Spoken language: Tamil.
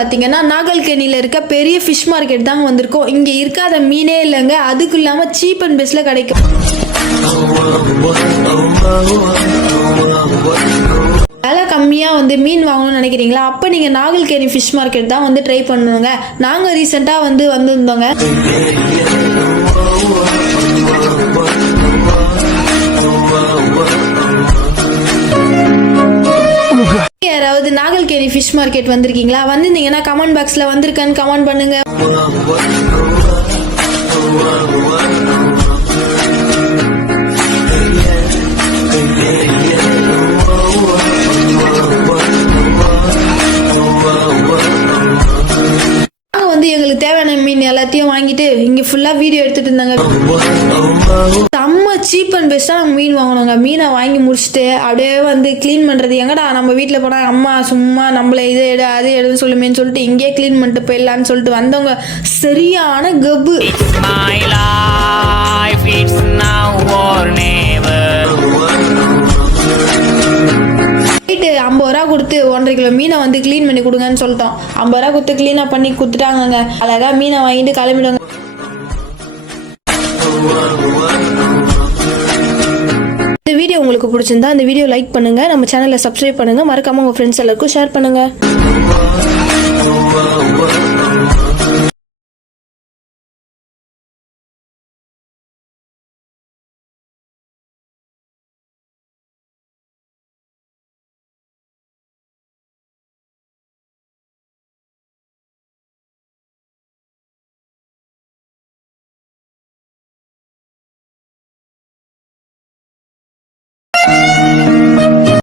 பார்த்தீங்கன்னா நாகல்கேணியில் இருக்க பெரிய ஃபிஷ் மார்க்கெட் தாங்க வந்திருக்கோம். இங்கே இருக்காத மீனே இல்லைங்க, அதுக்கு இல்லாமல் சீப் அண்ட் பெஸ்ட்டில் கிடைக்கும். விலை கம்மியாக வந்து மீன் வாங்கணும்னு நினைக்கிறீங்களா? அப்போ நீங்கள் நாகல்கேணி ஃபிஷ் மார்க்கெட் தான் வந்து ட்ரை பண்ணணுங்க. நாங்கள் ரீசெண்டாக வந்திருந்தோங்க. யாராவது நாகல்கேணி ஃபிஷ் மார்க்கெட் வந்திருக்கீங்களா? வந்திருந்தீங்கன்னா கமெண்ட் பாக்ஸில் வந்திருக்கான்னு கமெண்ட் பண்ணுங்க. எங்களுக்கு தேவையான மீன் எல்லாத்தையும் வாங்கிட்டு இங்க ஃபுல்லா வீடியோ எடுத்துட்டு இருந்தாங்க. செம்ம சீப் அண்ட் பெஸ்டா நாங்கள் மீன் வாங்கணுங்க. மீனை வாங்கி முடிச்சுட்டு அப்படியே வந்து கிளீன் பண்றது. எங்கடா நம்ம வீட்டில் போனா அம்மா சும்மா நம்மள இது எடு அது எடுன்னு சொல்லுமேன்னு சொல்லிட்டு இங்கேயே கிளீன் பண்ணிட்டு போயிடலான்னு சொல்லிட்டு வந்தவங்க சரியான கப்பு. 50 ரூபா கொடுத்து 1.5 கிலோ மீனை வந்து கிளீன் பண்ணி கொடுங்கன்னு சொல்லிட்டோம். 50 ரூபா கொடுத்து கிளீனா பண்ணி கொடுத்துட்டாங்க. அழகா மீனை வாங்கிட்டு கிளம்பிடுவாங்க. இந்த வீடியோ உங்களுக்கு பிடிச்சிருந்தா இந்த வீடியோ லைக் பண்ணுங்க, நம்ம சேனலை சப்ஸ்கிரைப் பண்ணுங்க, மறக்காம உங்க ஃப்ரெண்ட்ஸ் எல்லாருக்கும் ஷேர் பண்ணுங்க.